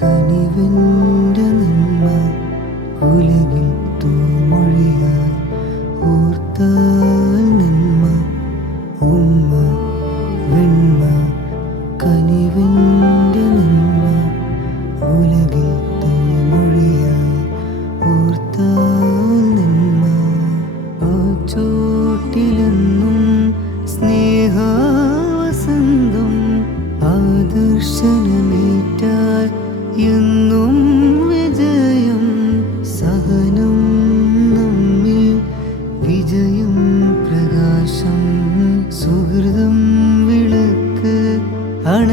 കനിവിൻ്റെ നന്മ ഉലകിൽ തൂമൊഴിയായി ഓർത്താൽ നന്മ ഉമ്മ വെണ്മ കനിവിൻ്റെ നന്മ ഉലകിൽ തൂമൊഴിയായി ഓർത്താൽ നന്മ ആ ചോട്ടിലെന്നും സ്നേഹവസന്തം ആദർശനമേറ്റാൽ എന്നും വിജയം സഹനം നമ്മിൽ വിജയം പ്രകാശം സുഹൃതം വിളക്ക് അണ